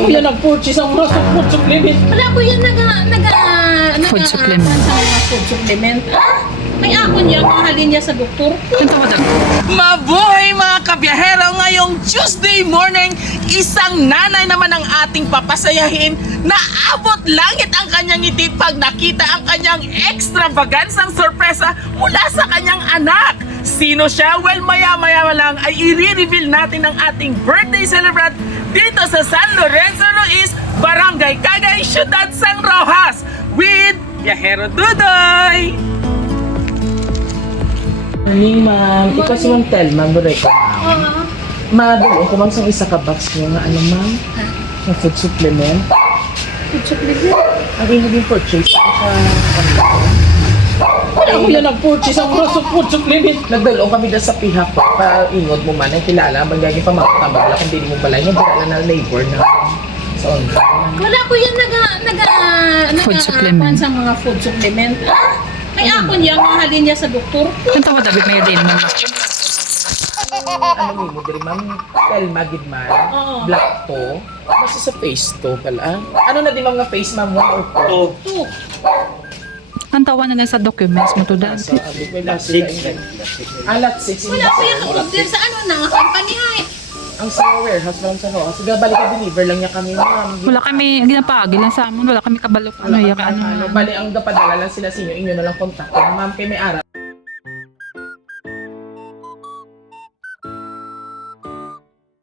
Ako yan nag-purchase ang mga food supplement. Wala ko yan Food supplement. Sa mga food supplement. May ako niya, mahalin niya sa doktor. Mabuhay mga kabiyahero! Ngayong Tuesday morning, isang nanay naman ang ating papasayahin na abot langit ang kanyang ngiti pag nakita ang kanyang extravagansang sorpresa mula sa kanyang anak. Sino siya? Well, maya-maya lang ay i-reveal natin ang ating birthday celebrant dito sa San Lorenzo Ruiz, Barangay Cagay, Ciudad San Rojas with Biyahero Dudoy! Morning, ma'am. Ikaw si Ma'am Telma, buray ko, ma'am. Oo. Madali ko, ma'am, isang ka box niyo nga, ano, ma'am? Ng food supplement. Food supplement? Ang naging purchase ako sa ako yan nag-purchase ang mga food supplement. Nagdalo kami na sa piha ko. Paingod mo man, ay kilala. Magiging pamakamagla kung hindi mo balay. Yung bala na labor na sa online. Wala ko yan Food supplement. sa mga food supplement. May ako niya, mahalin niya sa doktor. Ang tawa David may din man. Ano mo diri, ma'am? Telma Gidman. Oo. Black to. Basta sa face to pala. Ano na din mga face, ma'am? 1 or 2? Two. Ang tawa na lang sa documents mo to dad. Sa Alat 6. Alat 6. Wala ko yan order sa ano na, company ay. Ang sa warehouse lang sa Roa. Sige, balik ka deliver lang niya kami, ma'am. Wala kami ginapagi lang sa amon, wala kami kabalo ano ya ka ano. Bali, ang gapadala lang sila sa inyo na lang kontak. Ma'am, kay may araw.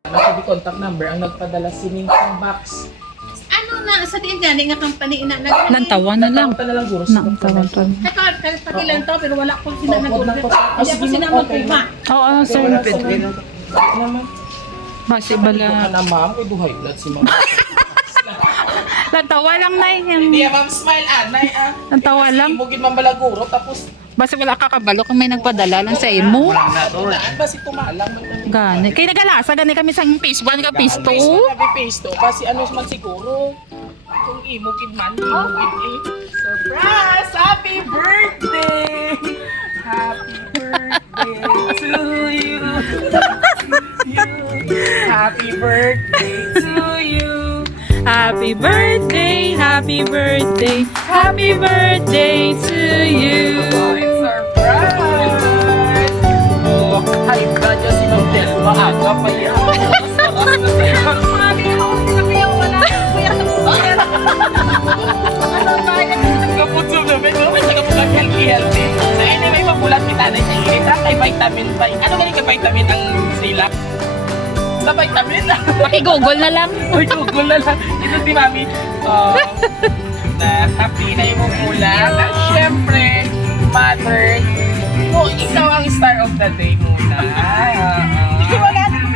Sabi contact number, ang nagpadala si Ningkong Box. Ano na, sa diin gani nga company na Lang tawa na lang. Punta na lang guro Na ang tawa to. Kahit pagilan to, pero wala ko sila Oo, nag-order. wag na po. Hindi ako Sige, sinama okay. kuma. Oo, sir. Naman. Basi Ito ka bala. na, ma'am. Kay duhay blood si ma'am. Lang tawa lang na Hindi, yan. ma'am. Smile, nay. Ang tawa lang. Imugin man balaguro, tapos Basi wala ka kabalo kung may nagpadala lang sa imo. daan ba si tumalang? Gani. Kay nagalasa gani kami sa phase 1 ka phase 2. Face to. Basi ano man siguro. Kung imugin man, imugin eh. Surprise! Happy birthday! Happy birthday to you. Happy birthday to you. Happy birthday, happy birthday, happy birthday to you. It's surprise! Oh, ay, gadyo si Ma'am Tess. Maaga pa yan. Sarap na siya. Mami, ako sila kayo wala. Kuya sa buhay. Ano tayo? Kaputso na, may mga nagkapulat healthy. So anyway, mabulat kita na siya. Kita kay vitamin ba? Ano galing ka vitamin ang sila? Sa vitamin? Paki-google na lang. Uy, Google na lang. Ito si Mami. Na happy na yung ulan. At syempre, mother, mo, ikaw ang star of the day muna. Wala na ko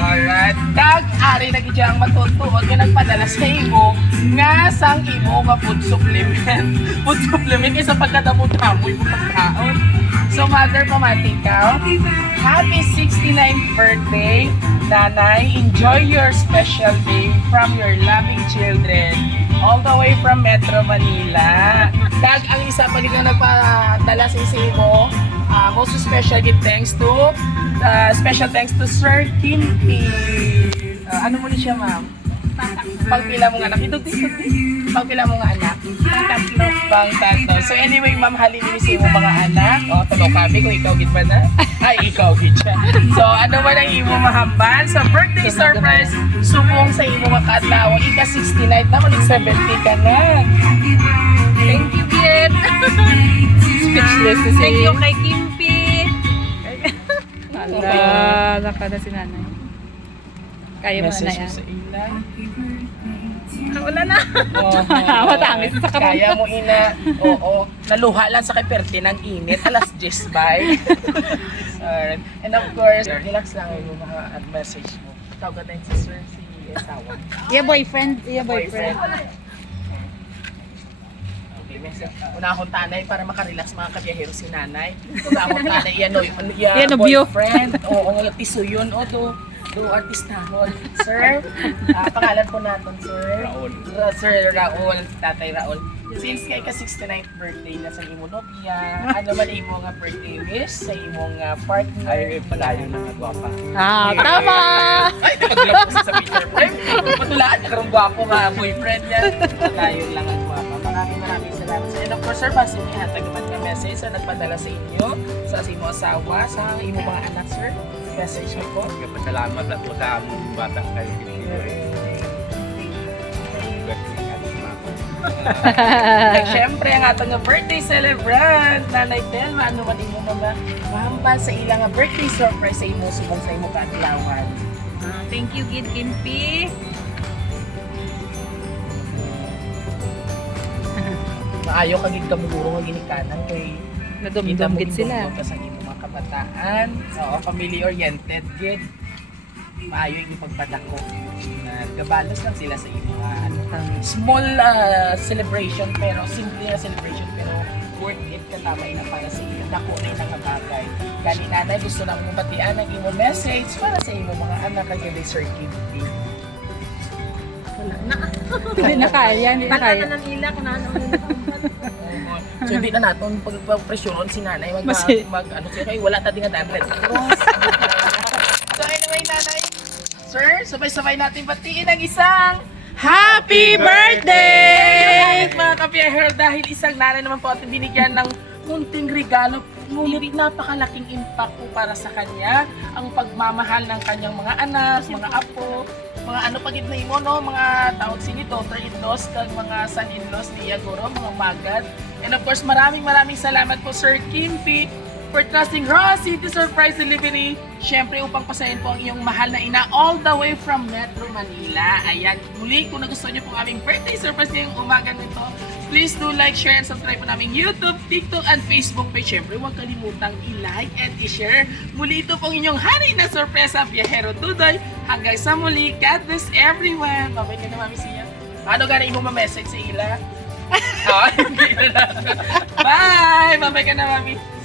Alright. Kag-ari na gidya ang matutuod nga nagpadala sa imo nga sang imo nga food supplement. Food supplement isa pagkadamo-damoy mo pagkaon. So mother, pamati ka. Happy 69th birthday, Nanay. Enjoy your special day from your loving children all the way from Metro Manila. Kag ang isa pa nga nagpadala sa imo, most special thanks to Sir Kimpi. Ano mo ni siya, ma'am? Pagpila mo nga anak. Ito. Pagpila mo nga anak. Pang tatlo. So anyway, ma'am, halili sa imo mga anak. O, tulo kami kung ikaw gid ba na? Ay, ikaw gid siya. So ano man ang imo mahamban sa birthday surprise, subong sa imo mga kaadlaw. Ika 69 na, malig 70 ka na. Thank you, Biet. Speechless to Thank you kay Kimpi. Ala, naka na si nanay. Kaya mo na Message yan. mo sa ila. Wala na. Matamis sa kapatid. Kaya mo ina. Oo. Naluha lang sa kay Perte ng init. Alas 10 by. Alright. And of course, relax lang yung mga message mo. Tawag na si Sir, si asawa. Yeah, boyfriend. Yeah, boyfriend. Okay, message. Una akong tanay para makarelax mga kabiyahero si nanay. Una akong tanay, yan o, boyfriend. Oo, nga tiso yun. O, do artistahol. Sir, pangalan po natin, Sir. Raul. Sir Raul, Tatay Raul. Since kay ka 69th birthday na sa imo nobya, ano man imo nga birthday wish sa imong partner? Ay, palayo na nagwapa. Ah, tama! Ay, maglapo gwapo nga boyfriend yan. Tayo lang ang gwapo. Maraming salamat sa inyo. And of course, sir, basi may hatag naman nga message sa nagpadala sa inyo, sa imo asawa, sa imo mga anak, sir. Message niyo po. Salamat ako sa among batang kayo. At syempre, ang atong nga birthday celebrant, Nanay Telma, ano man imo mga mahambal sa ilang nga birthday surprise sa imo, subong sa imo kaadlawan. Thank you, Gid Kimpi. Maayo kagig kamuguro nga ginikanan kay Nadumdum gid sila. Kita sa imo mga kabataan. Oo, family oriented gid. Maayo yung ipagpadako. Gabalos lang sila sa imo nga ano, small celebration pero simple na celebration pero worth it katamay na para sa iyo. Dako na yung mga bagay. Gani nanay gusto lang mo batian ang imo message para sa imo mga anak kay Sir Kimpi. Wala na. Hindi na kaya, hindi na kaya. Pala na nila, kanano nila. So hindi na natin pagpresyonon si nanay mag Kasi- ano siya kay wala ta nga dapat. So anyway nanay, sir, sabay-sabay natin batiin ang isang Happy Birthday! Mga kapiyahero, dahil isang nanay naman po ating binigyan ng munting regalo, ngunit napakalaking impact po para sa kanya ang pagmamahal ng kanyang mga anak, mga apo, mga ano pagit na imo no, mga tawag sini daughter-in-laws, kag mga son-in-laws niya guro, mga magad. And of course, maraming salamat po Sir Kimpi for trusting Raw City Surprise Delivery. Siyempre upang pasayin po ang iyong mahal na ina all the way from Metro Manila. Ayan, muli kung nagustuhan niyo po aming birthday surprise ngayong umaga nito, please do like, share, and subscribe po naming YouTube, TikTok, and Facebook page. Siyempre, huwag kalimutang i-like and i-share. Muli ito pong inyong hari na sorpresa, Biyahero Tudoy. Hanggang sa muli, God bless everyone. Babay ka na, Mami Sia. Ano gana imo ma-message sa ila? Bye! Babay ka na, Mami.